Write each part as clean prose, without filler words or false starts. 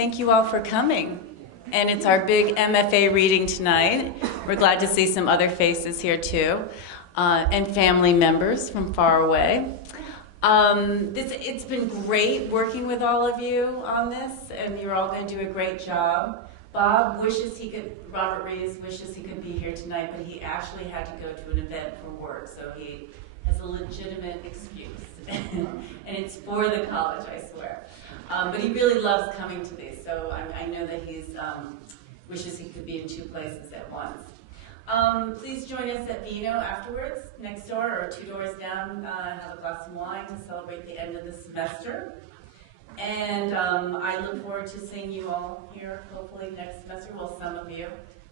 Thank you all for coming. And it's our big MFA reading tonight. We're glad to see some other faces here too, and family members from far away. It's been great working with all of you on this, and you're all going to do a great job. Robert Rees wishes he could be here tonight, but he actually had to go to an event for work, so he has a legitimate excuse. And it's for the college, I swear. But he really loves coming to these, so I know that he wishes he could be in two places at once. Please join us at Vino afterwards, next door or 2 doors down. Have a glass of wine to celebrate the end of the semester. And I look forward to seeing you all here, hopefully next semester. Well, some of you.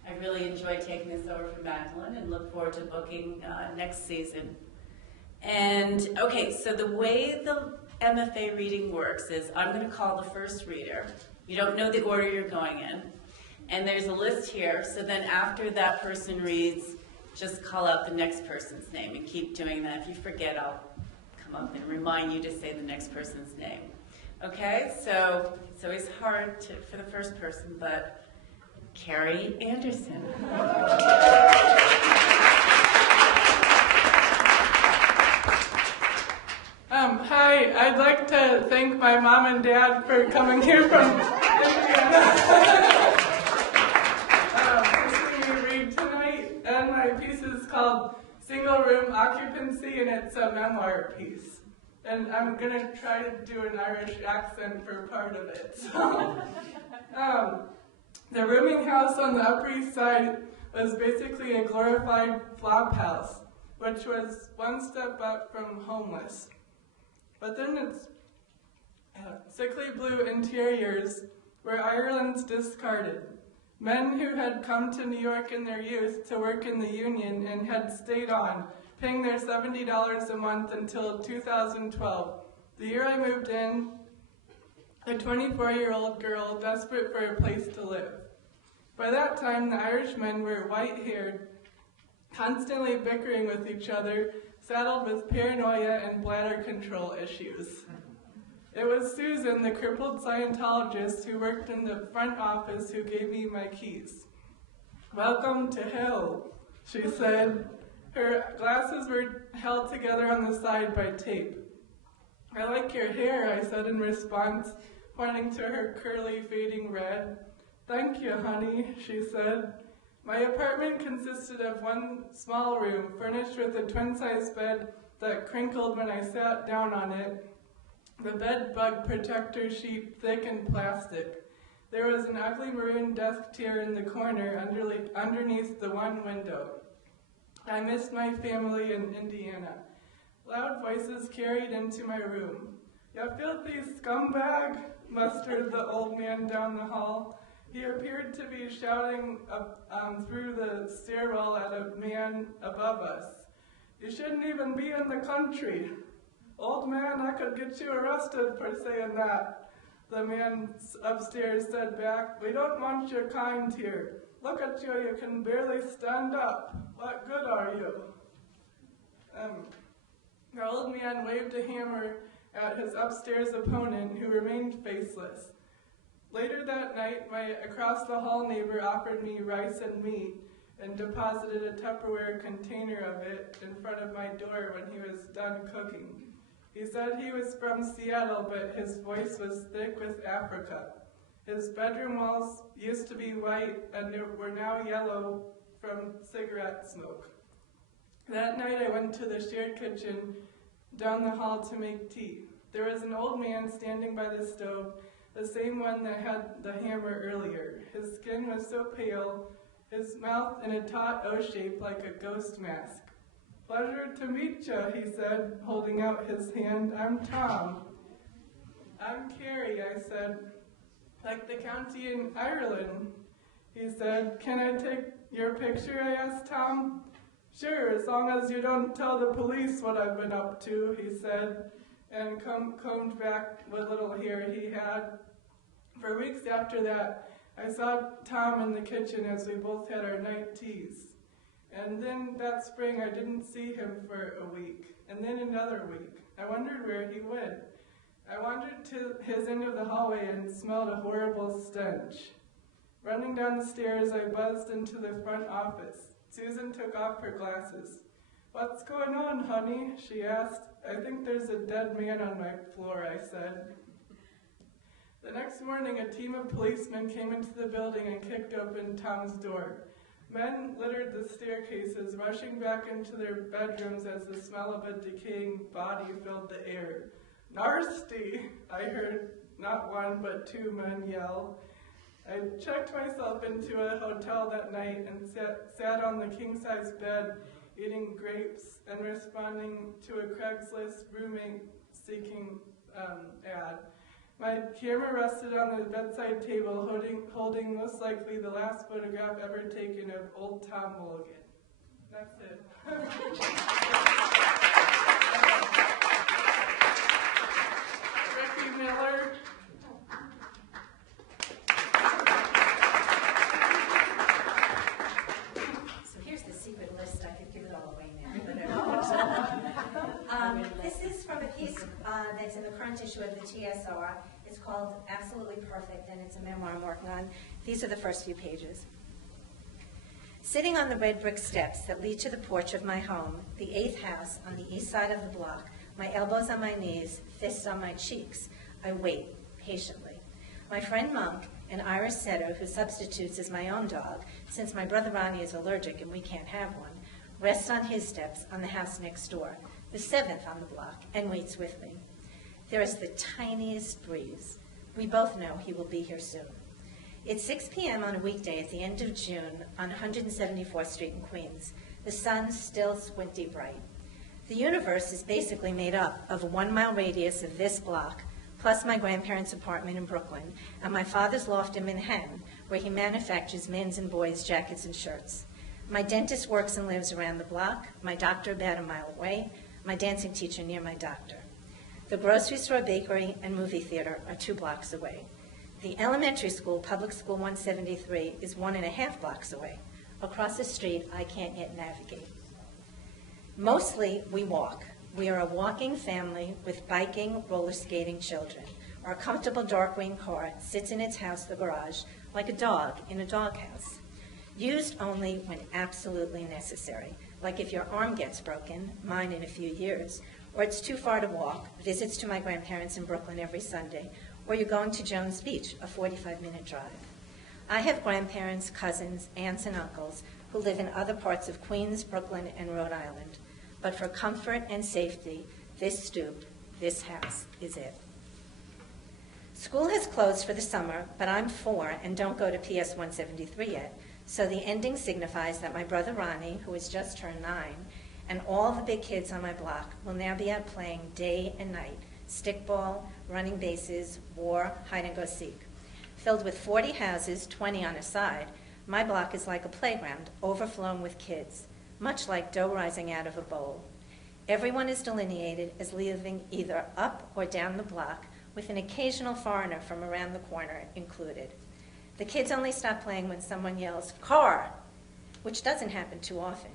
I really enjoyed taking this over from Magdalene and look forward to booking next season. And okay, so the way the MFA reading works is I'm going to call the first reader. You don't know the order you're going in. And there's a list here, so then after that person reads, just call out the next person's name and keep doing that. If you forget, I'll come up and remind you to say the next person's name. Okay, so it's always hard for the first person, but Kerry Anderson. Hi, I'd like to thank my mom and dad for coming here from Indiana to see me read tonight. And my piece is called Single Room Occupancy, and it's a memoir piece. And I'm going to try to do an Irish accent for part of it. So, the rooming house on the Upper East Side was basically a glorified flop house, which was one step up from homeless. But then its sickly blue interiors were Ireland's discarded. Men who had come to New York in their youth to work in the union and had stayed on, paying their $70 a month until 2012. The year I moved in, a 24-year-old girl desperate for a place to live. By that time, the Irishmen were white-haired, constantly bickering with each other, saddled with paranoia and bladder control issues. It was Susan, the crippled Scientologist who worked in the front office, who gave me my keys. "Welcome to hell," she said. Her glasses were held together on the side by tape. "I like your hair," I said in response, pointing to her curly, fading red. "Thank you, honey," she said. My apartment consisted of one small room, furnished with a twin-size bed that crinkled when I sat down on it, the bed bug protector sheet thick and plastic. There was an ugly maroon desk chair in the corner underneath the one window. I missed my family in Indiana. Loud voices carried into my room. "You filthy scumbag," mustered the old man down the hall. He appeared to be shouting through the stairwell at a man above us. "You shouldn't even be in the country." "Old man, I could get you arrested for saying that," the man upstairs said back. "We don't want your kind here. Look at you, you can barely stand up. What good are you?" The old man waved a hammer at his upstairs opponent, who remained faceless. Later that night, my across-the-hall neighbor offered me rice and meat and deposited a Tupperware container of it in front of my door when he was done cooking. He said he was from Seattle, but his voice was thick with Africa. His bedroom walls used to be white and were now yellow from cigarette smoke. That night I went to the shared kitchen down the hall to make tea. There was an old man standing by the stove, the same one that had the hammer earlier. His skin was so pale, his mouth in a taut O shape like a ghost mask. "Pleasure to meet you," he said, holding out his hand. "I'm Tom." "I'm Kerry," I said. "Like the county in Ireland," he said. "Can I take your picture?" I asked Tom. "Sure, as long as you don't tell the police what I've been up to," he said, and combed back what little hair he had. For weeks after that, I saw Tom in the kitchen as we both had our night teas. And then that spring, I didn't see him for a week, and then another week. I wondered where he went. I wandered to his end of the hallway and smelled a horrible stench. Running down the stairs, I buzzed into the front office. Susan took off her glasses. "What's going on, honey?" she asked. "I think there's a dead man on my floor," I said. The next morning, a team of policemen came into the building and kicked open Tom's door. Men littered the staircases, rushing back into their bedrooms as the smell of a decaying body filled the air. "Nasty!" I heard not one but two men yell. I checked myself into a hotel that night and sat on the king-size bed, eating grapes and responding to a Craigslist roommate-seeking ad. My camera rested on the bedside table, holding most likely the last photograph ever taken of old Tom Mulligan. That's it. Ricki Miller. So here's the secret list. I could give it all away now. This is from a piece that's in the current issue of the TSR. It's called Absolutely Perfect, and it's a memoir I'm working on. These are the first few pages. Sitting on the red brick steps that lead to the porch of my home, the 8th house on the east side of the block, my elbows on my knees, fists on my cheeks, I wait patiently. My friend Monk, an Irish setter who substitutes as my own dog, since my brother Ronnie is allergic and we can't have one, rests on his steps on the house next door, the 7th on the block, and waits with me. There is the tiniest breeze. We both know he will be here soon. It's 6 p.m. on a weekday at the end of June on 174th Street in Queens. The sun's still squinty bright. The universe is basically made up of a 1-mile radius of this block, plus my grandparents' apartment in Brooklyn, and my father's loft in Manhattan, where he manufactures men's and boys' jackets and shirts. My dentist works and lives around the block, my doctor about a mile away, my dancing teacher near my doctor. The grocery store, bakery, and movie theater are 2 blocks away. The elementary school, Public School 173, is 1.5 blocks away. Across the street, I can't yet navigate. Mostly, we walk. We are a walking family with biking, roller skating children. Our comfortable dark green car sits in its house, the garage, like a dog in a doghouse. Used only when absolutely necessary, like if your arm gets broken, mine in a few years, or it's too far to walk, visits to my grandparents in Brooklyn every Sunday, or you're going to Jones Beach, a 45-minute drive. I have grandparents, cousins, aunts, and uncles who live in other parts of Queens, Brooklyn, and Rhode Island. But for comfort and safety, this stoop, this house, is it. School has closed for the summer, but I'm 4 and don't go to PS 173 yet, so the ending signifies that my brother Ronnie, who has just turned 9, and all the big kids on my block will now be out playing day and night, stickball, running bases, war, hide-and-go-seek. Filled with 40 houses, 20 on a side, my block is like a playground, overflowing with kids, much like dough rising out of a bowl. Everyone is delineated as living either up or down the block, with an occasional foreigner from around the corner included. The kids only stop playing when someone yells, "Car!" which doesn't happen too often.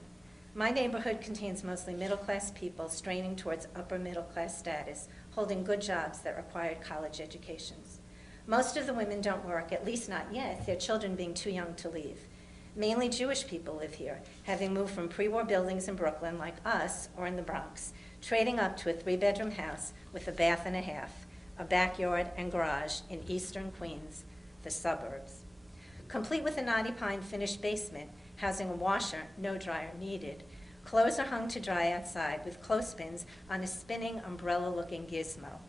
My neighborhood contains mostly middle-class people straining towards upper middle-class status, holding good jobs that required college educations. Most of the women don't work, at least not yet, their children being too young to leave. Mainly Jewish people live here, having moved from pre-war buildings in Brooklyn like us or in the Bronx, trading up to a 3-bedroom house with a bath and a half, a backyard and garage in eastern Queens, the suburbs. Complete with a knotty pine finished basement, housing a washer, no dryer needed. Clothes are hung to dry outside with clothespins on a spinning umbrella-looking gizmo.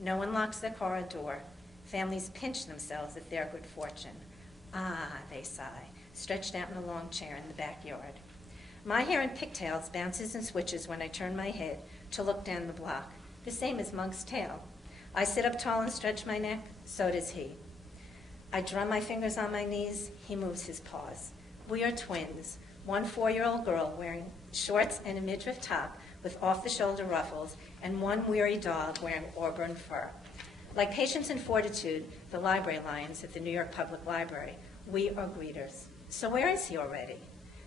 No one locks their car or door. Families pinch themselves at their good fortune. Ah, they sigh, stretched out in a long chair in the backyard. My hair in pigtails bounces and switches when I turn my head to look down the block, the same as Monk's tail. I sit up tall and stretch my neck, so does he. I drum my fingers on my knees, he moves his paws. We are twins, one 4-year-old girl wearing shorts and a midriff top with off-the-shoulder ruffles, and one weary dog wearing auburn fur. Like Patience and Fortitude, the library lions at the New York Public Library, we are greeters. So where is he already?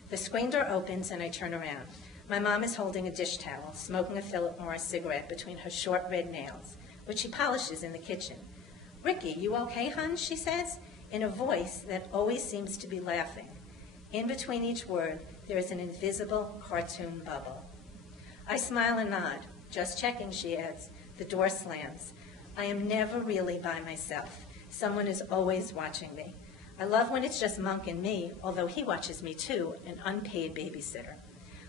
The screen door opens and I turn around. My mom is holding a dish towel, smoking a Philip Morris cigarette between her short red nails, which she polishes in the kitchen. "Ricki, you okay, hun?" she says, in a voice that always seems to be laughing. In between each word, there is an invisible cartoon bubble. I smile and nod. "Just checking," she adds. The door slams. I am never really by myself. Someone is always watching me. I love when it's just Monk and me, although he watches me too, an unpaid babysitter.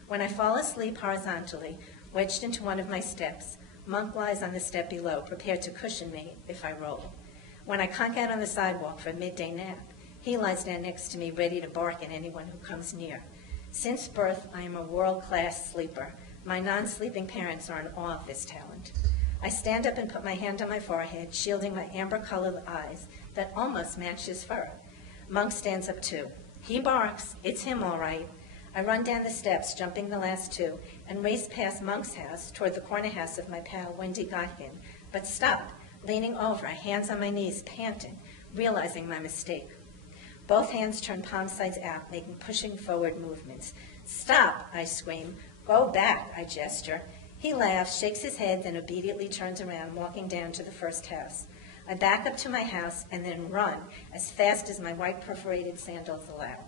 When I fall asleep horizontally, wedged into one of my steps, Monk lies on the step below, prepared to cushion me if I roll. When I conk out on the sidewalk for a midday nap, he lies down next to me, ready to bark at anyone who comes near. Since birth, I am a world-class sleeper. My non-sleeping parents are in awe of this talent. I stand up and put my hand on my forehead, shielding my amber-colored eyes that almost match his fur. Monk stands up too. He barks. It's him, all right. I run down the steps, jumping the last two, and race past Monk's house toward the corner house of my pal, Wendy Gotkin, but stop, leaning over, hands on my knees, panting, realizing my mistake. Both hands turn palm sides out, making pushing forward movements. "Stop," I scream. "Go back," I gesture. He laughs, shakes his head, then obediently turns around, walking down to the first house. I back up to my house and then run as fast as my white perforated sandals allow.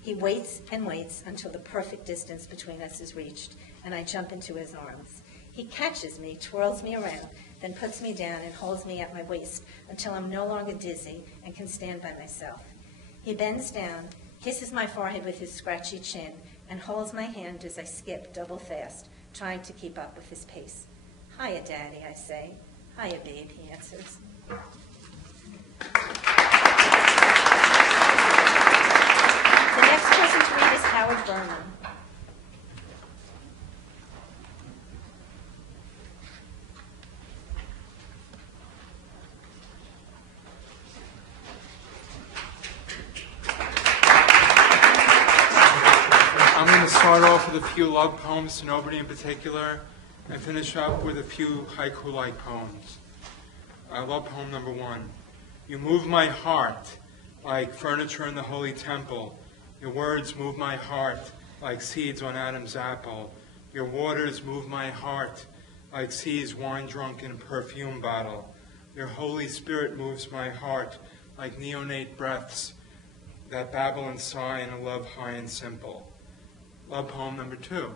He waits and waits until the perfect distance between us is reached, and I jump into his arms. He catches me, twirls me around, then puts me down and holds me at my waist until I'm no longer dizzy and can stand by myself. He bends down, kisses my forehead with his scratchy chin, and holds my hand as I skip double fast, trying to keep up with his pace. "Hiya, Daddy," I say. "Hiya, babe," he answers. The next person to read is Howard Berman. I'm going to start off with a few love poems to nobody in particular, and finish up with a few haiku-like poems. Love poem number 1. You move my heart like furniture in the Holy Temple. Your words move my heart like seeds on Adam's apple. Your waters move my heart like seas wine drunk in a perfume bottle. Your Holy Spirit moves my heart like neonate breaths that babble and sigh in a love high and simple. Love poem number 2.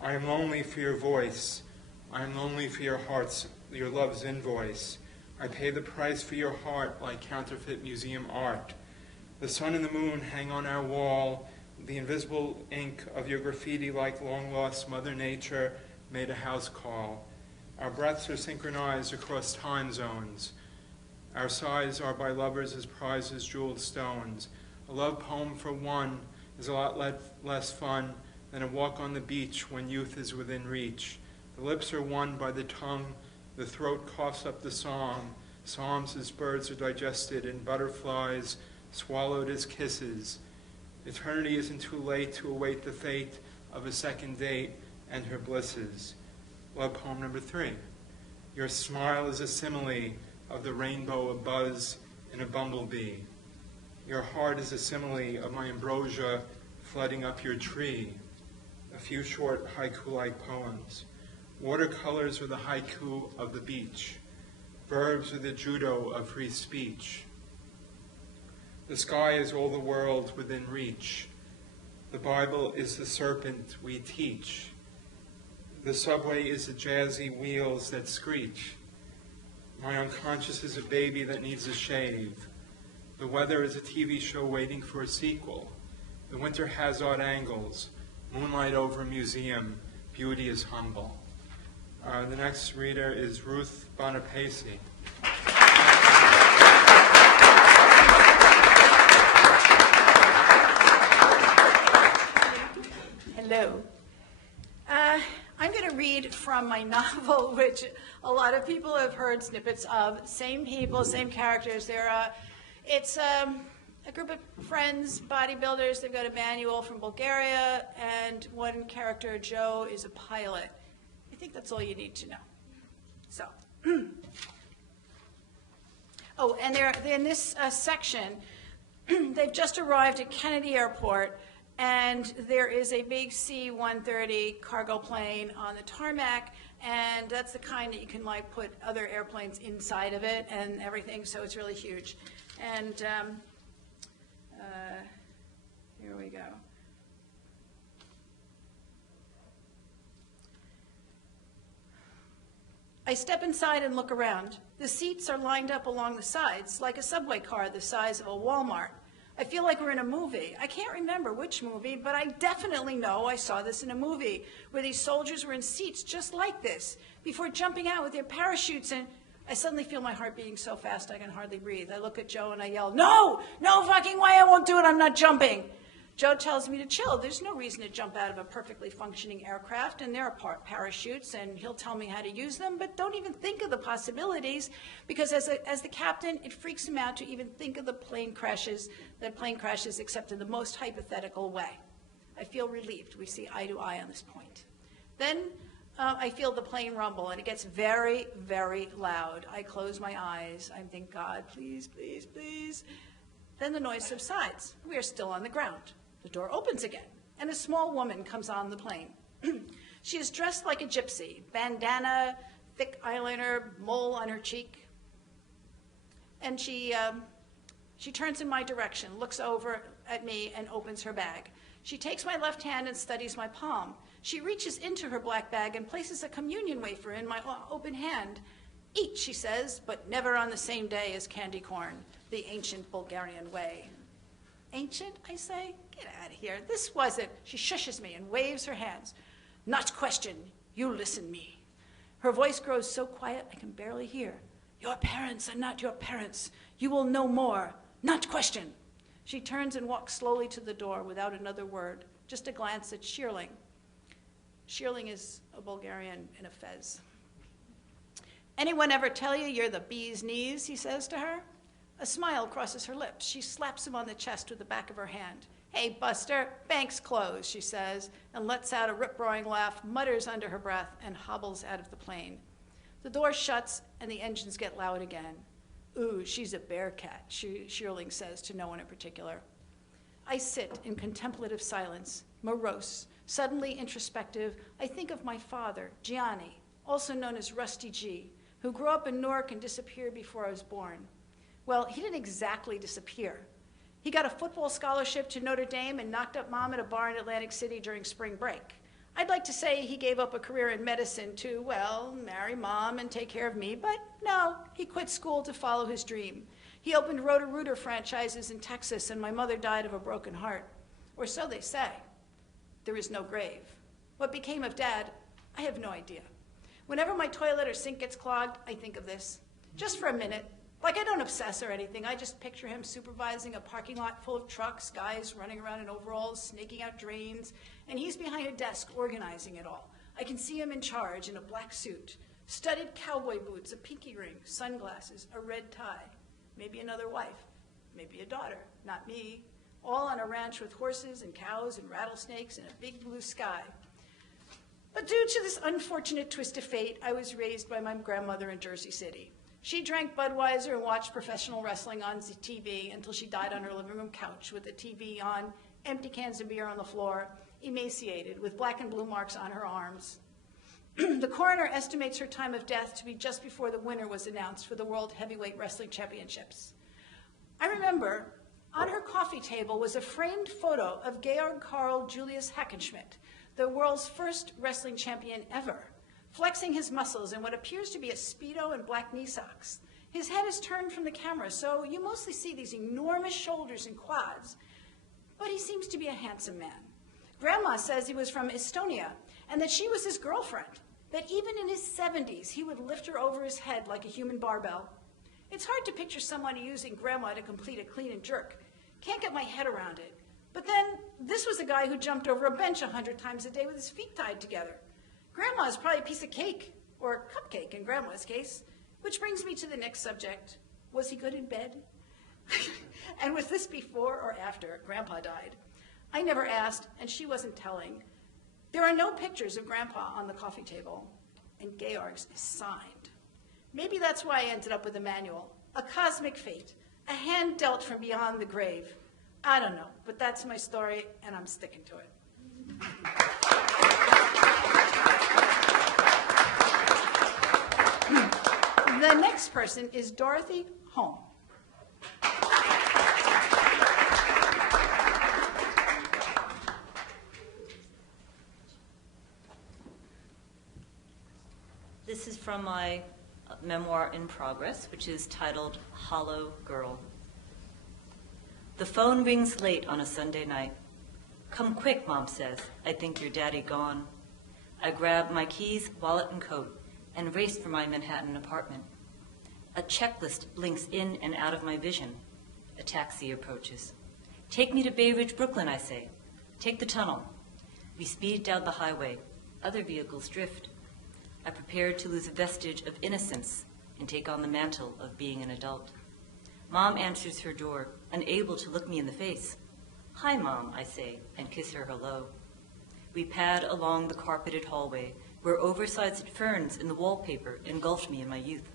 I am lonely for your voice. I am lonely for your heart's, your love's invoice. I pay the price for your heart like counterfeit museum art. The sun and the moon hang on our wall. The invisible ink of your graffiti like long-lost Mother Nature made a house call. Our breaths are synchronized across time zones. Our sighs are by lovers as prized as jeweled stones. A love poem for one is a lot less fun than a walk on the beach when youth is within reach. The lips are won by the tongue, the throat coughs up the song. Psalms as birds are digested and butterflies swallowed as kisses. Eternity isn't too late to await the fate of a second date and her blisses. Love poem number 3. Your smile is a simile of the rainbow abuzz in a bumblebee. Your heart is a simile of my ambrosia flooding up your tree. A few short haiku-like poems. Watercolors are the haiku of the beach. Verbs are the judo of free speech. The sky is all the world within reach. The Bible is the serpent we teach. The subway is the jazzy wheels that screech. My unconscious is a baby that needs a shave. The weather is a TV show waiting for a sequel. The winter has odd angles. Moonlight over a museum. Beauty is humble. The next reader is Ruth Bonapace. Hello. I'm going to read from my novel, which a lot of people have heard snippets of. Same people, same characters. It's a group of friends, bodybuilders. They've got a manual from Bulgaria, and one character, Joe, is a pilot. I think that's all you need to know. So, and they're in this section. They've just arrived at Kennedy Airport, and there is a big C-130 cargo plane on the tarmac, and that's the kind that you can like put other airplanes inside of it and everything, so it's really huge. And here we go. I step inside and look around. The seats are lined up along the sides, like a subway car the size of a Walmart. I feel like we're in a movie. I can't remember which movie, but I definitely know I saw this in a movie where these soldiers were in seats just like this before jumping out with their parachutes, and I suddenly feel my heart beating so fast I can hardly breathe. I look at Joe and I yell, "No! No fucking way, I won't do it, I'm not jumping!" Joe tells me to chill. There's no reason to jump out of a perfectly functioning aircraft, and there are parachutes, and he'll tell me how to use them, but don't even think of the possibilities, because as the captain, it freaks him out to even think of the plane crashes except in the most hypothetical way. I feel relieved. We see eye to eye on this point. Then I feel the plane rumble, and it gets very, very loud. I close my eyes. I think, God, please, please, please. Then the noise subsides. We are still on the ground. The door opens again, and a small woman comes on the plane. She is dressed like a gypsy, bandana, thick eyeliner, mole on her cheek. And she turns in my direction, looks over at me, and opens her bag. She takes my left hand and studies my palm. She reaches into her black bag and places a communion wafer in my open hand. "Eat," she says, "but never on the same day as candy corn, the ancient Bulgarian way." Ancient, I say? Get out of here. This wasn't. She shushes me and waves her hands. "Not question. You listen me." Her voice grows so quiet I can barely hear. "Your parents are not your parents. You will know more. Not question." She turns and walks slowly to the door without another word, just a glance at Shearling. Shearling is a Bulgarian in a fez. "Anyone ever tell you you're the bee's knees?" he says to her. A smile crosses her lips. She slaps him on the chest with the back of her hand. "Hey, Buster, bank's closed," she says, and lets out a rip-roaring laugh, mutters under her breath, and hobbles out of the plane. The door shuts, and the engines get loud again. "Ooh, she's a bear cat," Shearling says to no one in particular. I sit in contemplative silence, morose, suddenly introspective. I think of my father, Gianni, also known as Rusty G, who grew up in Newark and disappeared before I was born. Well, he didn't exactly disappear. He got a football scholarship to Notre Dame and knocked up Mom at a bar in Atlantic City during spring break. I'd like to say he gave up a career in medicine to, well, marry Mom and take care of me, but no, he quit school to follow his dream. He opened Roto-Rooter franchises in Texas, and my mother died of a broken heart. Or so they say. There is no grave. What became of Dad, I have no idea. Whenever my toilet or sink gets clogged, I think of this. Just for a minute. Like, I don't obsess or anything. I just picture him supervising a parking lot full of trucks, guys running around in overalls, snaking out drains, and he's behind a desk organizing it all. I can see him in charge in a black suit, studded cowboy boots, a pinky ring, sunglasses, a red tie, maybe another wife, maybe a daughter, not me, all on a ranch with horses and cows and rattlesnakes and a big blue sky. But due to this unfortunate twist of fate, I was raised by my grandmother in Jersey City. She drank Budweiser and watched professional wrestling on TV until she died on her living room couch with the TV on, empty cans of beer on the floor, emaciated, with black and blue marks on her arms. The coroner estimates her time of death to be just before the winner was announced for the World Heavyweight Wrestling Championships. I remember on her coffee table was a framed photo of Georg Karl Julius Hackenschmidt, the world's first wrestling champion ever, flexing his muscles in what appears to be a Speedo and black knee socks. His head is turned from the camera, so you mostly see these enormous shoulders and quads, but he seems to be a handsome man. Grandma says he was from Estonia, and that she was his girlfriend, that even in his 70s, he would lift her over his head like a human barbell. It's hard to picture someone using Grandma to complete a clean and jerk. Can't get my head around it. But then, this was a guy who jumped over a bench 100 times a day with his feet tied together. Grandma is probably a piece of cake, or a cupcake in Grandma's case, which brings me to the next subject. Was he good in bed? And was this before or after Grandpa died? I never asked, and she wasn't telling. There are no pictures of Grandpa on the coffee table, and Georg's is signed. Maybe that's why I ended up with a manual, a cosmic fate, a hand dealt from beyond the grave. I don't know, but that's my story, and I'm sticking to it. The next person is Dorothy Hom. This is from my memoir in progress, which is titled Hollow Girl. The phone rings late on a Sunday night. Come quick, Mom says. I think your daddy gone. I grab my keys, wallet, and coat and race for my Manhattan apartment. A checklist blinks in and out of my vision. A taxi approaches. Take me to Bay Ridge, Brooklyn, I say. Take the tunnel. We speed down the highway. Other vehicles drift. I prepare to lose a vestige of innocence and take on the mantle of being an adult. Mom answers her door, unable to look me in the face. Hi, Mom, I say, and kiss her hello. We pad along the carpeted hallway, where oversized ferns in the wallpaper engulfed me in my youth.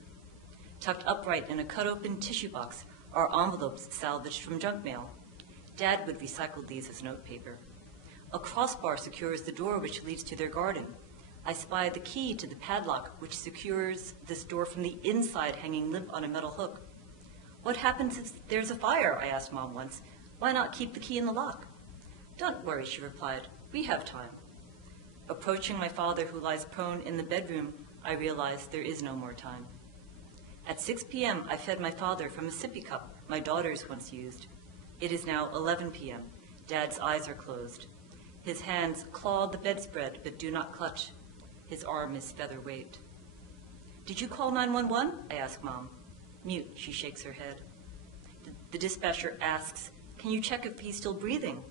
Tucked upright in a cut-open tissue box are envelopes salvaged from junk mail. Dad would recycle these as notepaper. A crossbar secures the door which leads to their garden. I spy the key to the padlock which secures this door from the inside, hanging limp on a metal hook. What happens if there's a fire? I asked Mom once. Why not keep the key in the lock? Don't worry, she replied. We have time. Approaching my father, who lies prone in the bedroom, I realize there is no more time. At 6 p.m., I fed my father from a sippy cup my daughters once used. It is now 11 p.m. Dad's eyes are closed. His hands claw the bedspread but do not clutch. His arm is featherweight. Did you call 911? I ask Mom. Mute, she shakes her head. The dispatcher asks, can you check if he's still breathing?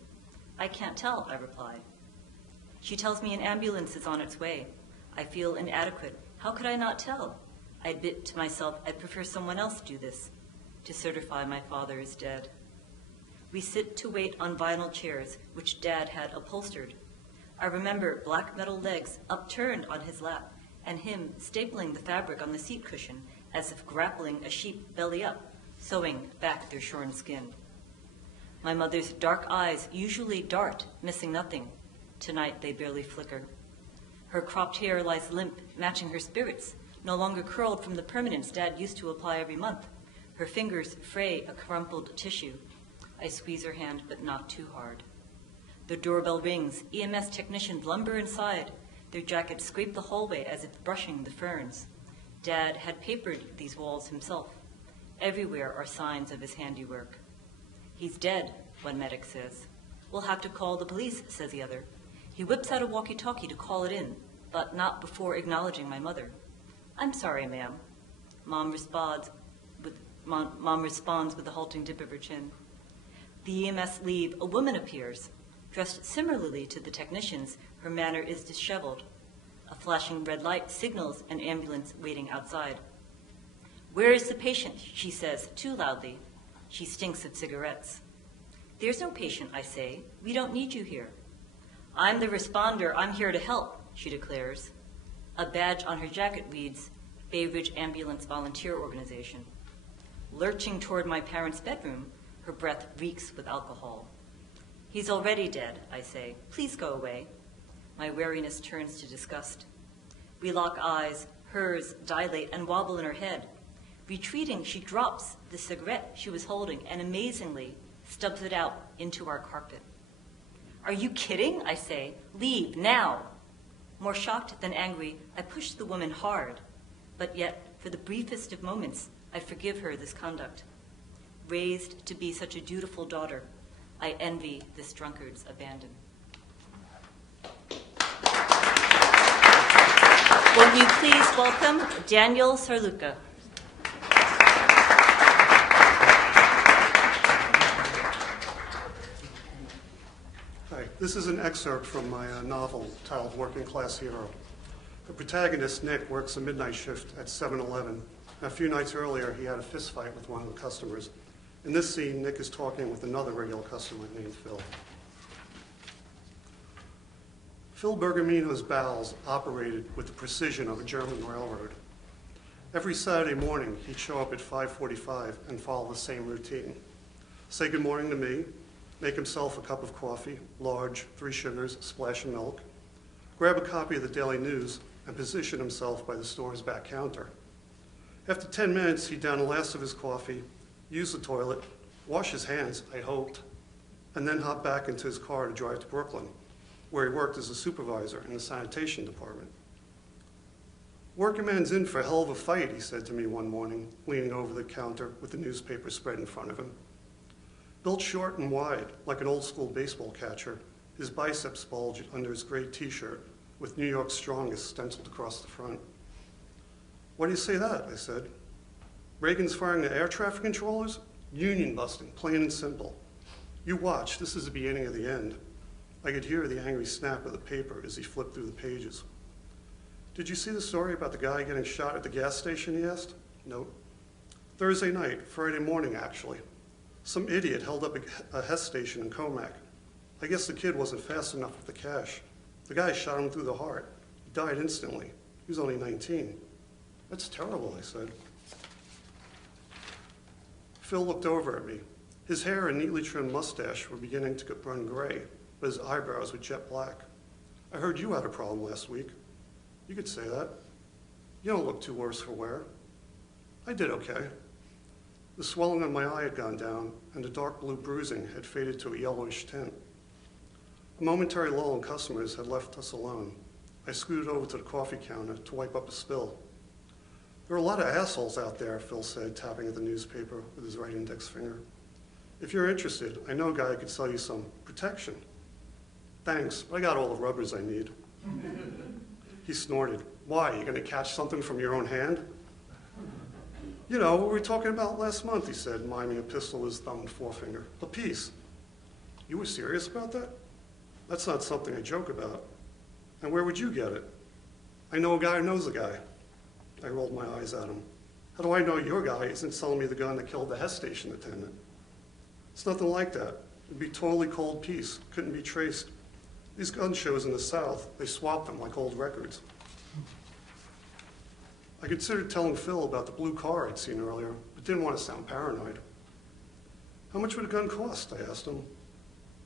I can't tell, I reply. She tells me an ambulance is on its way. I feel inadequate. How could I not tell? I admit to myself I'd prefer someone else do this, to certify my father is dead. We sit to wait on vinyl chairs, which Dad had upholstered. I remember black metal legs upturned on his lap, and him stapling the fabric on the seat cushion as if grappling a sheep belly up, sewing back their shorn skin. My mother's dark eyes usually dart, missing nothing. Tonight they barely flicker. Her cropped hair lies limp, matching her spirits, no longer curled from the permanence Dad used to apply every month. Her fingers fray a crumpled tissue. I squeeze her hand, but not too hard. The doorbell rings. EMS technicians lumber inside. Their jackets scrape the hallway as if brushing the ferns. Dad had papered these walls himself. Everywhere are signs of his handiwork. He's dead, one medic says. We'll have to call the police, says the other. He whips out a walkie-talkie to call it in, but not before acknowledging my mother. I'm sorry, ma'am. Mom responds with a halting dip of her chin. The EMS leave. A woman appears. Dressed similarly to the technicians, her manner is disheveled. A flashing red light signals an ambulance waiting outside. Where is the patient? She says, too loudly. She stinks of cigarettes. There's no patient, I say. We don't need you here. I'm the responder. I'm here to help, she declares. A badge on her jacket reads, Bay Ridge Ambulance Volunteer Organization. Lurching toward my parents' bedroom, her breath reeks with alcohol. He's already dead, I say. Please go away. My wariness turns to disgust. We lock eyes. Hers dilate and wobble in her head. Retreating, she drops the cigarette she was holding and amazingly stubs it out into our carpet. Are you kidding? I say. Leave, now. More shocked than angry, I push the woman hard. But yet, for the briefest of moments, I forgive her this conduct. Raised to be such a dutiful daughter, I envy this drunkard's abandon. Will you please welcome Daniel Sarluca. Hi, this is an excerpt from my novel titled Working Class Hero. The protagonist, Nick, works a midnight shift at 7-Eleven. A few nights earlier, he had a fist fight with one of the customers. In this scene, Nick is talking with another regular customer named Phil. Phil Bergamino's bowels operated with the precision of a German railroad. Every Saturday morning, he'd show up at 5:45 and follow the same routine. Say good morning to me, make himself a cup of coffee, large, 3 sugars, a splash of milk, grab a copy of the Daily News, and position himself by the store's back counter. After 10 minutes, he'd down the last of his coffee, use the toilet, wash his hands, I hoped, and then hop back into his car to drive to Brooklyn, where he worked as a supervisor in the sanitation department. "Working man's in for a hell of a fight," he said to me one morning, leaning over the counter with the newspaper spread in front of him. Built short and wide, like an old-school baseball catcher, his biceps bulged under his gray T-shirt with New York's strongest stenciled across the front. "Why do you say that?" I said. "Reagan's firing the air traffic controllers? Union busting, plain and simple. You watch, this is the beginning of the end." I could hear the angry snap of the paper as he flipped through the pages. "Did you see the story about the guy getting shot at the gas station?" he asked. "Nope." "Thursday night, Friday morning, actually. Some idiot held up a Hess station in Comac. I guess the kid wasn't fast enough with the cash. The guy shot him through the heart. He died instantly. He was only 19. "That's terrible," I said. Phil looked over at me. His hair and neatly trimmed mustache were beginning to run gray, but his eyebrows were jet black. "I heard you had a problem last week." "You could say that. You don't look too worse for wear." "I did okay." The swelling on my eye had gone down, and the dark blue bruising had faded to a yellowish tint. A momentary lull in customers had left us alone. I scooted over to the coffee counter to wipe up a spill. "There are a lot of assholes out there," Phil said, tapping at the newspaper with his right index finger. "If you're interested, I know a guy who could sell you some protection." "Thanks, but I got all the rubbers I need." He snorted. "Why, you gonna catch something from your own hand?" "You know, what we were talking about last month," he said, miming a pistol with his thumb and forefinger. "A piece." "You were serious about that?" "That's not something I joke about." "And where would you get it?" "I know a guy who knows a guy." I rolled my eyes at him. "How do I know your guy isn't selling me the gun that killed the Hess station attendant?" "It's nothing like that. It'd be totally cold piece. Couldn't be traced. These gun shows in the South, they swap them like old records." I considered telling Phil about the blue car I'd seen earlier, but didn't want to sound paranoid. "How much would a gun cost?" I asked him.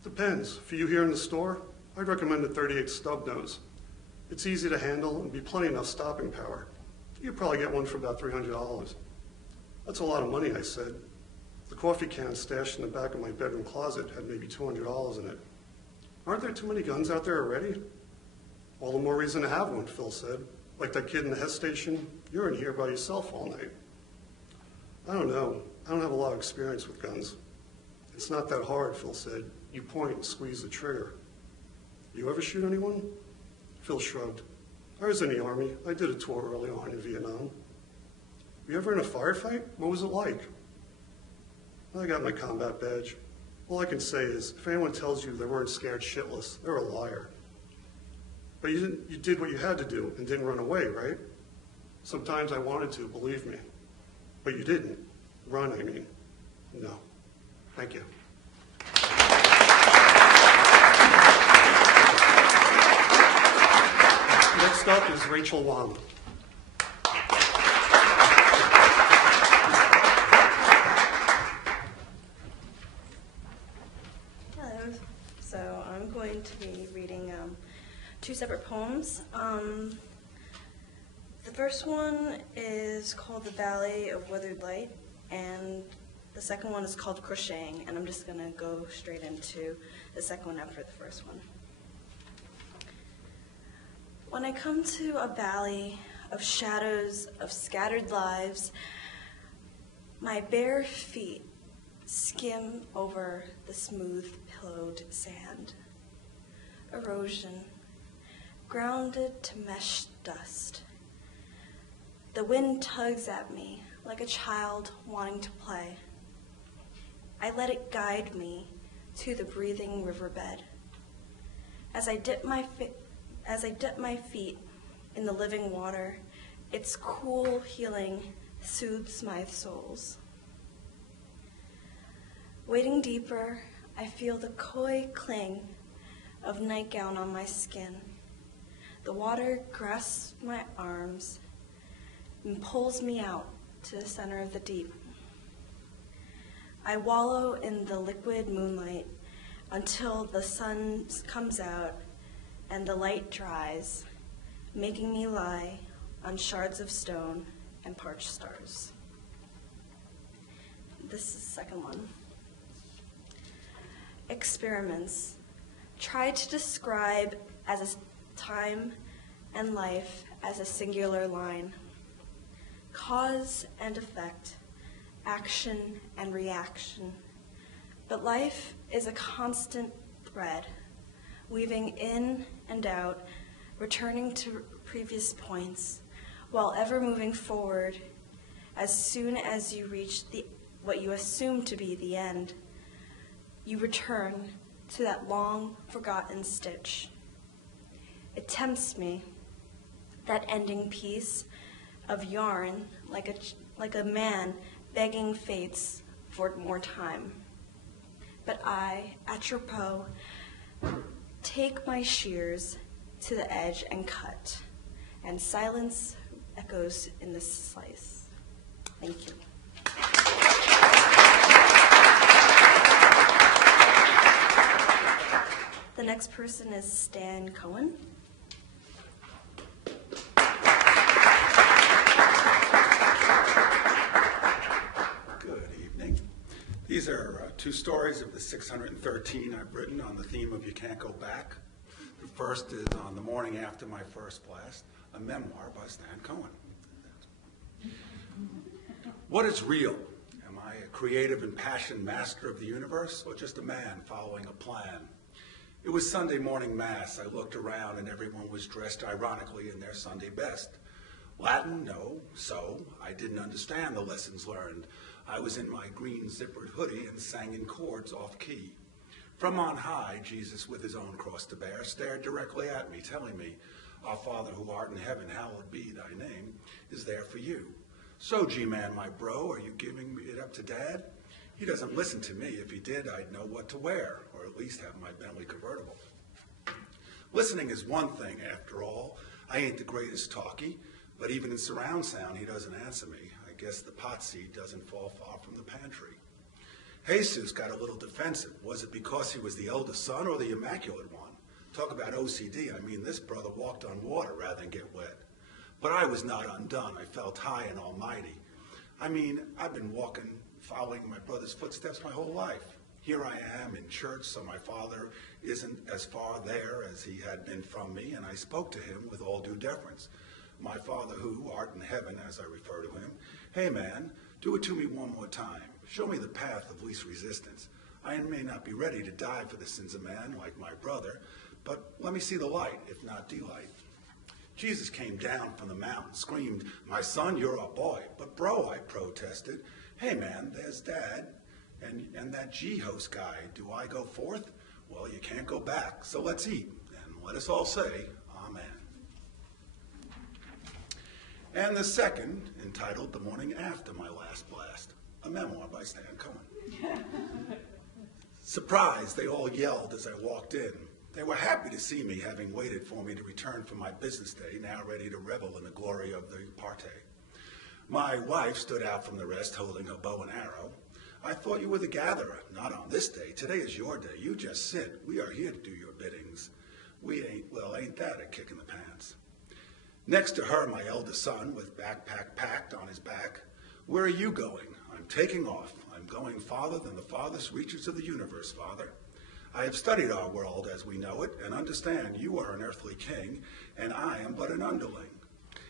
"Depends. For you here in the store, I'd recommend a .38 stub nose. It's easy to handle and be plenty enough stopping power. You could probably get one for about $300. "That's a lot of money," I said. The coffee can stashed in the back of my bedroom closet had maybe $200 in it. "Aren't there too many guns out there already?" "All the more reason to have one," Phil said. "Like that kid in the Hess station, you're in here by yourself all night." "I don't know. I don't have a lot of experience with guns." "It's not that hard," Phil said. "You point and squeeze the trigger." "You ever shoot anyone?" Phil shrugged. "I was in the Army. I did a tour early on in Vietnam." "Were you ever in a firefight? What was it like?" "I got my combat badge. All I can say is, if anyone tells you they weren't scared shitless, they're a liar." "But you did what you had to do and didn't run away, right?" "Sometimes I wanted to, believe me." "But you didn't. Run, I mean." "No. Thank you." Next up is Rachel Wong. Hello. So I'm going to be reading 2 separate poems. The first one is called The Valley of Withered Light, and the second one is called Crocheting, and I'm just going to go straight into the second one after the first one. When I come to a valley of shadows of scattered lives, my bare feet skim over the smooth pillowed sand. Erosion, grounded to mesh dust. The wind tugs at me like a child wanting to play. I let it guide me to the breathing riverbed. As I dip my feet in the living water, its cool healing soothes my soles. Wading deeper, I feel the coy cling of nightgown on my skin. The water grasps my arms and pulls me out to the center of the deep. I wallow in the liquid moonlight until the sun comes out and the light dries, making me lie on shards of stone and parched stars. This is the second one. Experiments. Try to describe as a time and life as a singular line. Cause and effect, action and reaction. But life is a constant thread, weaving in and out, returning to previous points, while ever moving forward. As soon as you reach what you assume to be the end, you return to that long forgotten stitch. It tempts me, that ending piece of yarn, like a man begging fates for more time. But I, atropos, take my shears to the edge and cut, and silence echoes in this slice. Thank you. The next person is Stan Cohen. Good evening. These are two stories of the 613 I've written on the theme of You Can't Go Back. The first is on the morning after my first blast, a memoir by Stan Cohen. What is real? Am I a creative and passionate master of the universe, or just a man following a plan? It was Sunday morning mass. I looked around and everyone was dressed ironically in their Sunday best. Latin, no. So I didn't understand the lessons learned. I was in my green zippered hoodie and sang in chords off key. From on high, Jesus with his own cross to bear stared directly at me, telling me, "Our Father who art in heaven, hallowed be thy name," is there for you. So, G-Man, my bro, are you giving it up to Dad? He doesn't listen to me. If he did, I'd know what to wear, or at least have my Bentley convertible. Listening is one thing, after all. I ain't the greatest talkie, but even in surround sound, he doesn't answer me. I guess the pot seed doesn't fall far from the pantry. Jesus got a little defensive. Was it because he was the eldest son or the immaculate one? Talk about OCD. I mean, this brother walked on water rather than get wet. But I was not undone. I felt high and almighty. I mean, I've been following my brother's footsteps my whole life. Here I am in church, so my father isn't as far there as he had been from me, and I spoke to him with all due deference. My Father who art in heaven, as I refer to him, hey man, do it to me one more time. Show me the path of least resistance. I may not be ready to die for the sins of man like my brother, but let me see the light, if not delight. Jesus came down from the mountain, screamed, "My son, you're a boy." "But bro," I protested, "hey man, there's Dad and that G-host guy. Do I go forth? Well, you can't go back, so let's eat, and let us all say, Amen. And the second, entitled The Morning After My Last Blast, a memoir by Stan Cohen. Surprised, they all yelled as I walked in. They were happy to see me, having waited for me to return from my business day, now ready to revel in the glory of the party. My wife stood out from the rest, holding her bow and arrow. "I thought you were the gatherer. Not on this day. Today is your day. You just sit. We are here to do your biddings." Ain't that a kick in the pants? Next to her, my eldest son, with backpack packed on his back. "Where are you going?" "I'm taking off. I'm going farther than the farthest reaches of the universe, Father. I have studied our world as we know it, and understand you are an earthly king, and I am but an underling.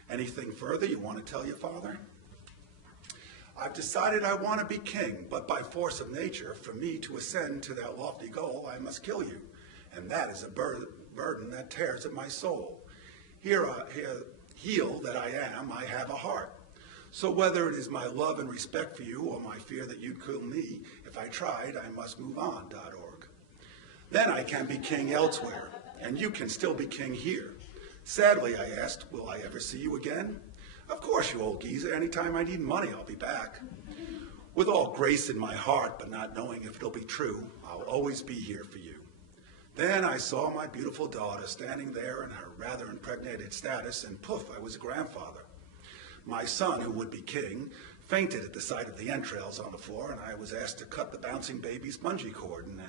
Anything further you want to tell your father?" "I've decided I want to be king, but by force of nature, for me to ascend to that lofty goal, I must kill you, and that is a burden that tears at my soul. Heel that I am, I have a heart. So whether it is my love and respect for you or my fear that you'd kill me, if I tried, I must move on.org. Then I can be king elsewhere, and you can still be king here. Sadly, I asked, will I ever see you again? Of course, you old geezer. Anytime I need money, I'll be back. With all grace in my heart, but not knowing if it'll be true, I'll always be here for you. Then I saw my beautiful daughter standing there in her rather impregnated status, and poof, I was a grandfather. My son, who would be king, fainted at the sight of the entrails on the floor, and I was asked to cut the bouncing baby's bungee cord, and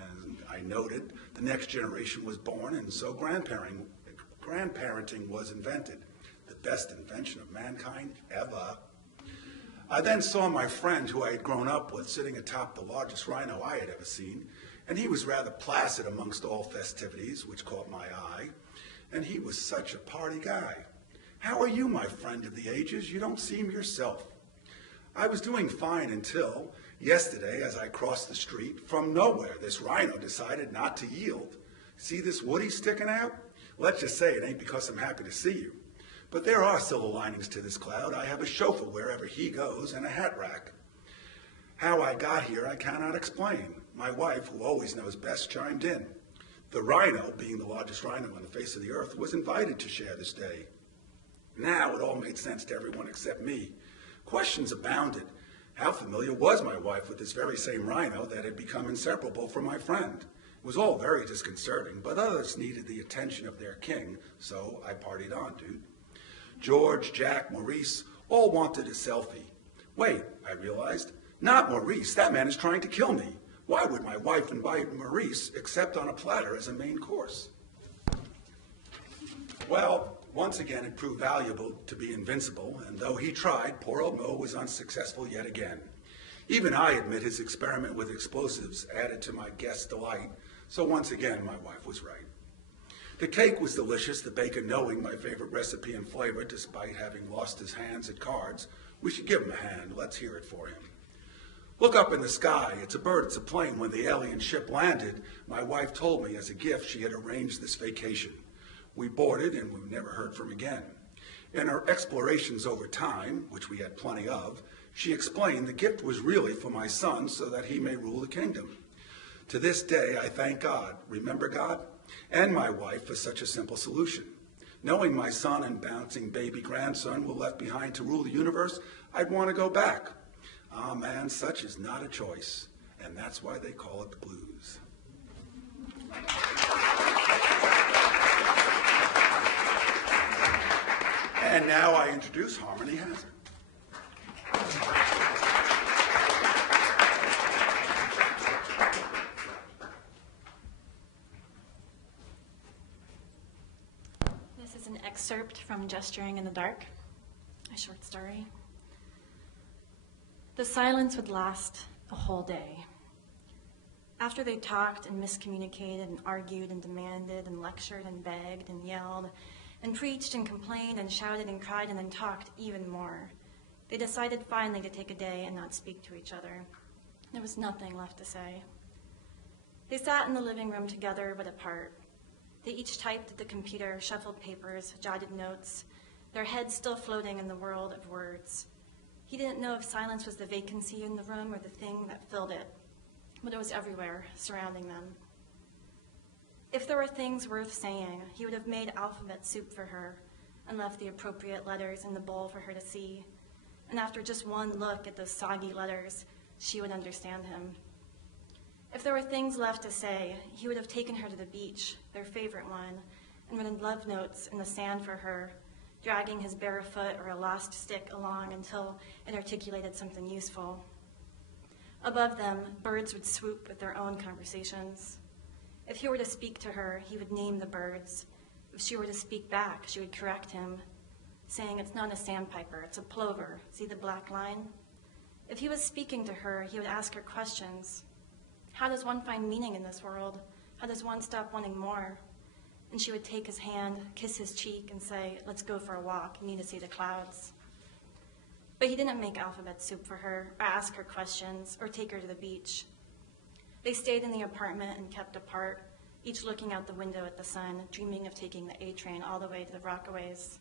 I I noted the next generation was born, and so grandparenting was invented. The best invention of mankind ever. I then saw my friend who I had grown up with sitting atop the largest rhino I had ever seen, and he was rather placid amongst all festivities, which caught my eye, and he was such a party guy. How are you, my friend of the ages? You don't seem yourself. I was doing fine until yesterday, as I crossed the street, from nowhere, this rhino decided not to yield. See this woody sticking out? Let's just say it ain't because I'm happy to see you. But there are silver linings to this cloud. I have a chauffeur wherever he goes and a hat rack. How I got here, I cannot explain. My wife, who always knows best, chimed in. The rhino, being the largest rhino on the face of the earth, was invited to share this day. Now it all made sense to everyone except me. Questions abounded. How familiar was my wife with this very same rhino that had become inseparable from my friend? It was all very disconcerting, but others needed the attention of their king, so I partied on, dude. George, Jack, Maurice, all wanted a selfie. Wait, I realized, not Maurice, that man is trying to kill me. Why would my wife invite Maurice except on a platter as a main course? Well, once again it proved valuable to be invincible, and though he tried, poor old Mo was unsuccessful yet again. Even I admit his experiment with explosives added to my guest's delight, so once again my wife was right. The cake was delicious, the baker knowing my favorite recipe and flavor despite having lost his hands at cards. We should give him a hand. Let's hear it for him. Look up in the sky. It's a bird, it's a plane. When the alien ship landed, my wife told me as a gift she had arranged this vacation. We boarded and we never heard from again. In our explorations over time, which we had plenty of, she explained the gift was really for my son so that he may rule the kingdom. To this day, I thank God, remember God, and my wife for such a simple solution. Knowing my son and bouncing baby grandson were left behind to rule the universe, I'd want to go back. Ah, man, such is not a choice, and that's why they call it the blues. And now I introduce Harmony Hazard. This is an excerpt from Gesturing in the Dark, a short story. The silence would last a whole day. After they talked and miscommunicated and argued and demanded and lectured and begged and yelled and preached and complained and shouted and cried and then talked even more, they decided finally to take a day and not speak to each other. There was nothing left to say. They sat in the living room together but apart. They each typed at the computer, shuffled papers, jotted notes, their heads still floating in the world of words. He didn't know if silence was the vacancy in the room or the thing that filled it, but it was everywhere, surrounding them. If there were things worth saying, he would have made alphabet soup for her and left the appropriate letters in the bowl for her to see. And after just one look at those soggy letters, she would understand him. If there were things left to say, he would have taken her to the beach, their favorite one, and written love notes in the sand for her, dragging his bare foot or a lost stick along until it articulated something useful. Above them, birds would swoop with their own conversations. If he were to speak to her, he would name the birds. If she were to speak back, she would correct him, saying, "It's not a sandpiper, it's a plover. See the black line?" If he was speaking to her, he would ask her questions. How does one find meaning in this world? How does one stop wanting more? And she would take his hand, kiss his cheek, and say, "Let's go for a walk. You need to see the clouds." But he didn't make alphabet soup for her, or ask her questions, or take her to the beach. They stayed in the apartment and kept apart, each looking out the window at the sun, dreaming of taking the A train all the way to the Rockaways.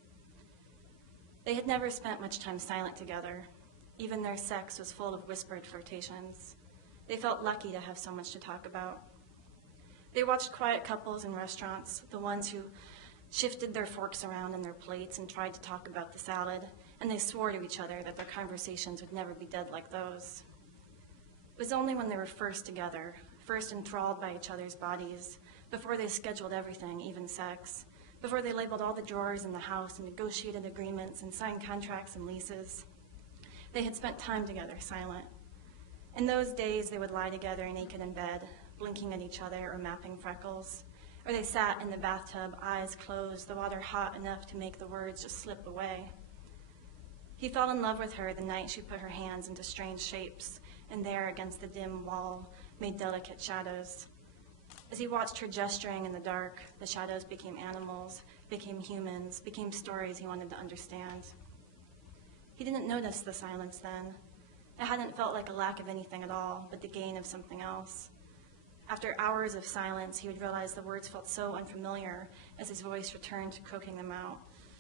They had never spent much time silent together. Even their sex was full of whispered flirtations. They felt lucky to have so much to talk about. They watched quiet couples in restaurants, the ones who shifted their forks around in their plates and tried to talk about the salad, and they swore to each other that their conversations would never be dead like those. It was only when they were first together, first enthralled by each other's bodies, before they scheduled everything, even sex, before they labeled all the drawers in the house and negotiated agreements and signed contracts and leases. They had spent time together, silent. In those days, they would lie together naked in bed, blinking at each other or mapping freckles. Or they sat in the bathtub, eyes closed, the water hot enough to make the words just slip away. He fell in love with her the night she put her hands into strange shapes, and there against the dim wall made delicate shadows. As he watched her gesturing in the dark, the shadows became animals, became humans, became stories he wanted to understand. He didn't notice the silence then. It hadn't felt like a lack of anything at all, but the gain of something else. After hours of silence, he would realize the words felt so unfamiliar as his voice returned to croaking them out.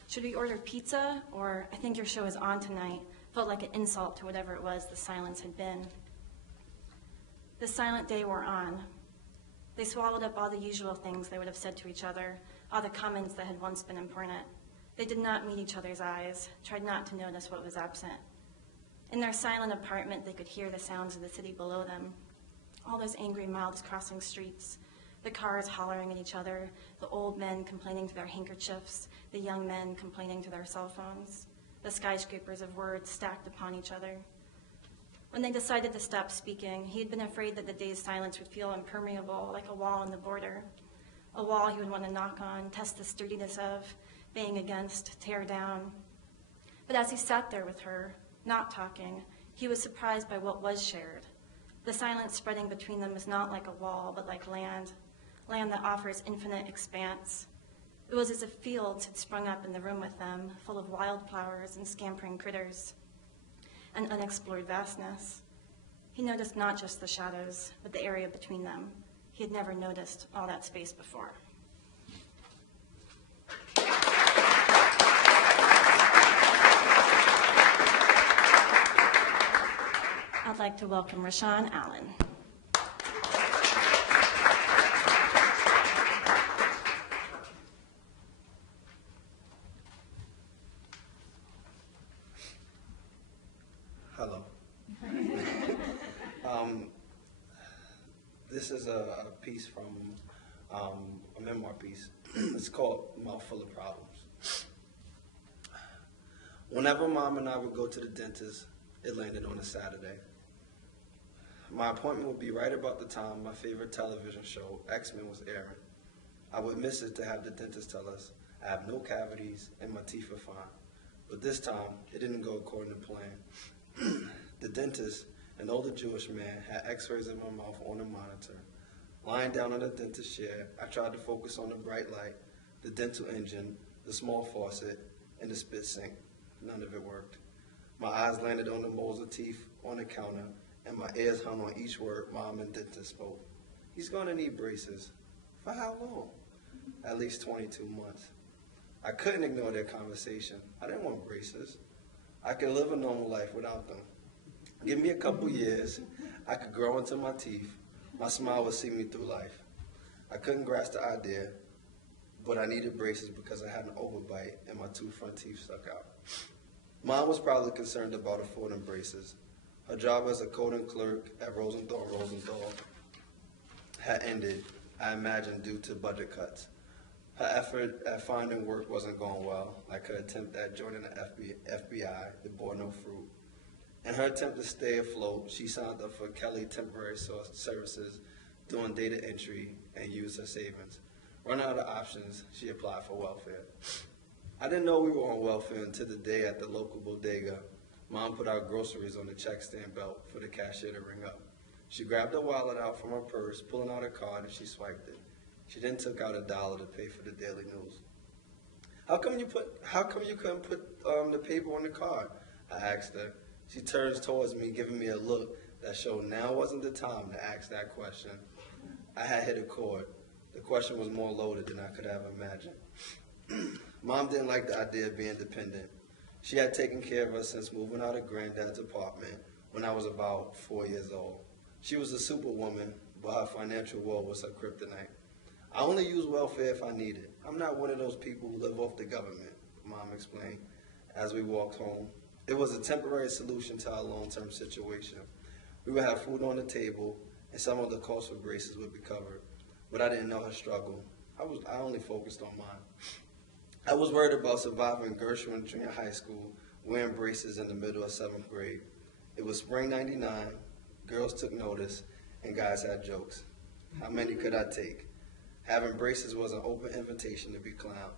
Should we order pizza? Or, I think your show is on tonight, felt like an insult to whatever it was the silence had been. The silent day wore on. They swallowed up all the usual things they would have said to each other, all the comments that had once been important. They did not meet each other's eyes, tried not to notice what was absent. In their silent apartment, they could hear the sounds of the city below them, all those angry mouths crossing streets, the cars hollering at each other, the old men complaining to their handkerchiefs, the young men complaining to their cell phones, the skyscrapers of words stacked upon each other. When they decided to stop speaking, he had been afraid that the day's silence would feel impermeable, like a wall on the border, a wall he would want to knock on, test the sturdiness of, bang against, tear down. But as he sat there with her, not talking, he was surprised by what was shared. The silence spreading between them was not like a wall, but like land, land that offers infinite expanse. It was as if fields had sprung up in the room with them, full of wildflowers and scampering critters, an unexplored vastness. He noticed not just the shadows, but the area between them. He had never noticed all that space before. I'd like to welcome Rashaun Allen. Hello. This is a piece from a memoir piece. It's called Mouthful of Problems. Whenever Mom and I would go to the dentist, it landed on a Saturday. My appointment would be right about the time my favorite television show, X-Men, was airing. I would miss it to have the dentist tell us I have no cavities and my teeth are fine. But this time, it didn't go according to plan. The dentist, an older Jewish man, had x-rays in my mouth on a monitor. Lying down on the dentist chair, I tried to focus on the bright light, the dental engine, the small faucet, and the spit sink. None of it worked. My eyes landed on the moles of teeth on the counter, and my ears hung on each word Mom and dentist spoke. He's going to need braces. For how long? At least 22 months. I couldn't ignore their conversation. I didn't want braces. I could live a normal life without them. Give me a couple years, I could grow into my teeth. My smile would see me through life. I couldn't grasp the idea, but I needed braces because I had an overbite and my two front teeth stuck out. Mom was probably concerned about affording braces. Her job as a coding clerk at Rosenthal had ended, I imagine, due to budget cuts. Her effort at finding work wasn't going well, like her attempt at joining the FBI, it bore no fruit. In her attempt to stay afloat, she signed up for Kelly Temporary Services, doing data entry, and used her savings. Running out of options, she applied for welfare. I didn't know we were on welfare until the day at the local bodega. Mom put our groceries on the check stand belt for the cashier to ring up. She grabbed her wallet out from her purse, pulling out a card, and she swiped it. She then took out $1 to pay for the Daily News. How come you couldn't put the paper on the card? I asked her. She turns towards me, giving me a look that showed now wasn't the time to ask that question. I had hit a chord. The question was more loaded than I could have imagined. Mom didn't like the idea of being dependent. She had taken care of us since moving out of Granddad's apartment when I was about 4 years old. She was a superwoman, but her financial woe was her kryptonite. I only use welfare if I need it. I'm not one of those people who live off the government, Mom explained as we walked home. It was a temporary solution to our long-term situation. We would have food on the table, and some of the cost for braces would be covered. But I didn't know her struggle. I only focused on mine. I was worried about surviving Gershwin Junior High School, wearing braces in the middle of 7th grade. It was spring '99, girls took notice, and guys had jokes. How many could I take? Having braces was an open invitation to be clowned.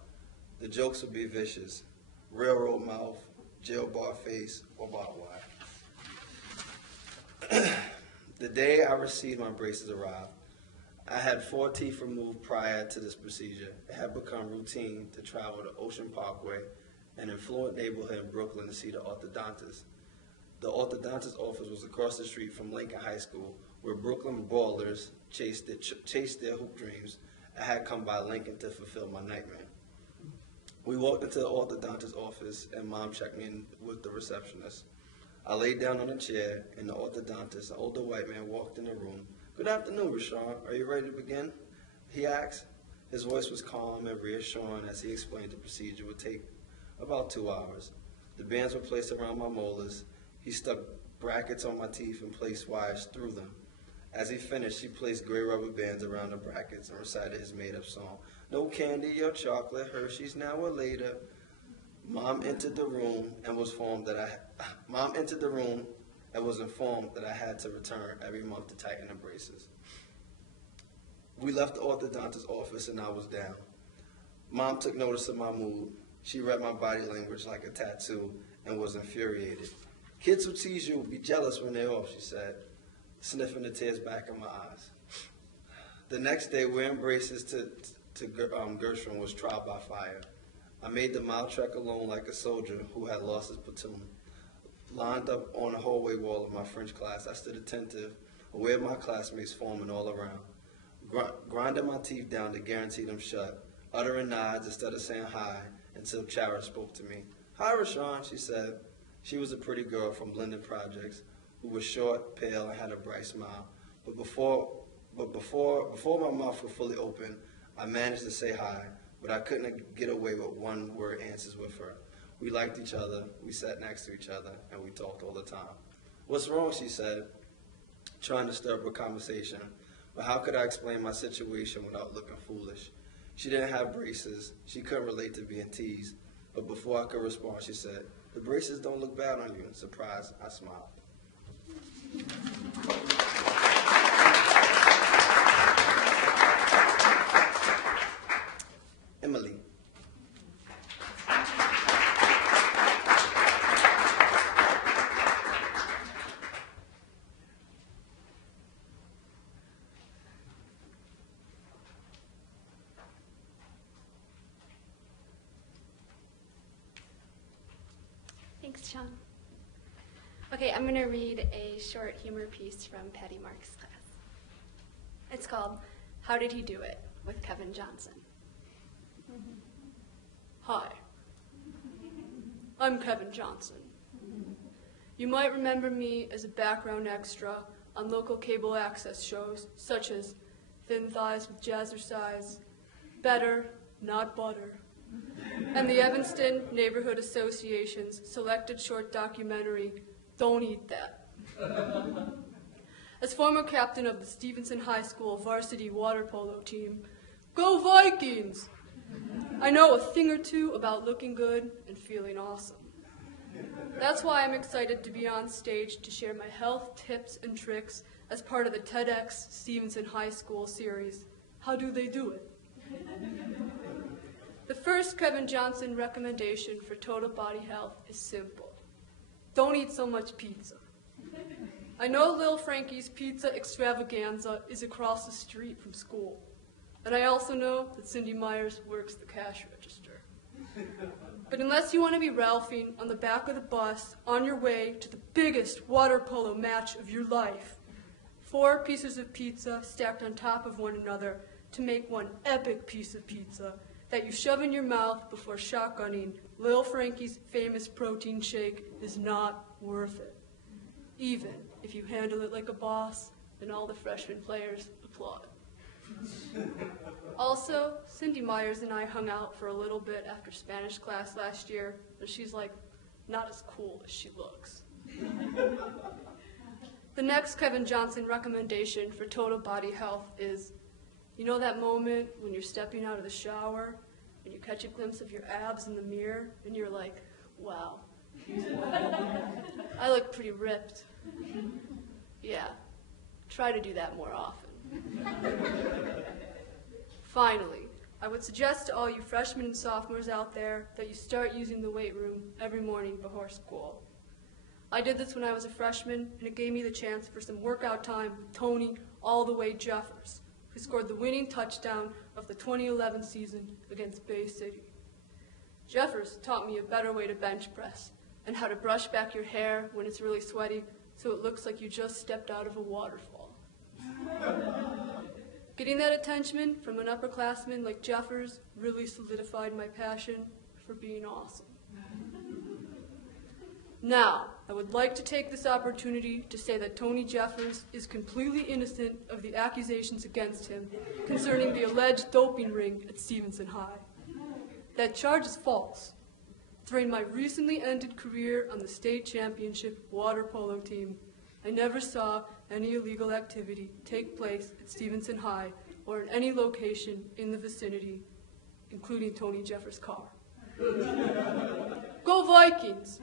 The jokes would be vicious. Railroad mouth, jail bar face, or barbed wire. The day I received my braces arrived. I had 4 teeth removed prior to this procedure. It had become routine to travel to Ocean Parkway, an affluent neighborhood in Brooklyn, to see the orthodontist. The orthodontist office was across the street from Lincoln High School, where Brooklyn ballers chased their hoop dreams. I had come by Lincoln to fulfill my nightmare. We walked into the orthodontist office, and Mom checked me in with the receptionist. I laid down on a chair, and the orthodontist, an older white man, walked in the room. "Good afternoon, Rashaun. Are you ready to begin?" he asked. His voice was calm and reassuring as he explained the procedure would take about 2 hours. The bands were placed around my molars. He stuck brackets on my teeth and placed wires through them. As he finished, he placed gray rubber bands around the brackets and recited his made-up song. "No candy or chocolate, Hershey's now or later." Mom entered the room and was informed that I had to return every month to tighten the braces. We left the orthodontist's office and I was down. Mom took notice of my mood. She read my body language like a tattoo and was infuriated. "Kids who tease you will be jealous when they're off," she said, sniffing the tears back in my eyes. The next day, wearing braces to Gershwin was trial by fire. I made the mile trek alone like a soldier who had lost his platoon. Lined up on the hallway wall of my French class, I stood attentive, aware of my classmates forming all around. Grinding my teeth down to guarantee them shut, uttering nods instead of saying hi until Chara spoke to me. "Hi, Rashaun," she said. She was a pretty girl from Linden Projects who was short, pale, and had a bright smile. But before my mouth was fully open, I managed to say hi, but I couldn't get away with one-word answers with her. We liked each other, we sat next to each other, and we talked all the time. "What's wrong?" she said, trying to stir up a conversation. But how could I explain my situation without looking foolish? She didn't have braces. She couldn't relate to being teased. But before I could respond, she said, "The braces don't look bad on you." Surprised, I smiled. Emily. Thanks, Sean. Okay, I'm going to read a short humor piece from Patty Mark's class. It's called "How Did He Do It?" with Kevin Johnson. Hi, I'm Kevin Johnson. You might remember me as a background extra on local cable access shows such as Thin Thighs with Jazzercise, Better, Not Butter, and the Evanston Neighborhood Association's selected short documentary, Don't Eat That. As former captain of the Stevenson High School varsity water polo team, go Vikings! I know a thing or two about looking good and feeling awesome. That's why I'm excited to be on stage to share my health tips and tricks as part of the TEDx Stevenson High School series, How Do They Do It? The first Kevin Johnson recommendation for total body health is simple. Don't eat so much pizza. I know Lil Frankie's Pizza Extravaganza is across the street from school. And I also know that Cindy Myers works the cash register. But unless you want to be Ralphing on the back of the bus on your way to the biggest water polo match of your life, 4 pieces of pizza stacked on top of one another to make one epic piece of pizza that you shove in your mouth before shotgunning Lil Frankie's famous protein shake is not worth it. Even if you handle it like a boss and all the freshman players applaud. Also, Cindy Myers and I hung out for a little bit after Spanish class last year, and she's like, not as cool as she looks. The next Kevin Johnson recommendation for total body health is, you know that moment when you're stepping out of the shower and you catch a glimpse of your abs in the mirror and you're like, wow, I look pretty ripped. Yeah, try to do that more often. Finally, I would suggest to all you freshmen and sophomores out there that you start using the weight room every morning before school. I did this when I was a freshman, and it gave me the chance for some workout time with Tony all the way Jeffers, who scored the winning touchdown of the 2011 season against Bay City. Jeffers taught me a better way to bench press and how to brush back your hair when it's really sweaty so it looks like you just stepped out of a waterfall. Getting that attention from an upperclassman like Jeffers really solidified my passion for being awesome. Now, I would like to take this opportunity to say that Tony Jeffers is completely innocent of the accusations against him concerning the alleged doping ring at Stevenson High. That charge is false. During my recently ended career on the state championship water polo team, I never saw any illegal activity take place at Stevenson High or in any location in the vicinity, including Tony Jeffers' car. Go Vikings!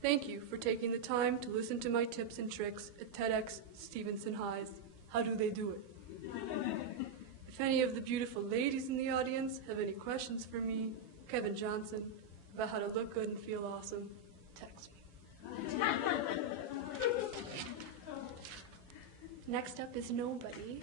Thank you for taking the time to listen to my tips and tricks at TEDx Stevenson High's How Do They Do It? If any of the beautiful ladies in the audience have any questions for me, Kevin Johnson, about how to look good and feel awesome, text me. Next up is Nobody.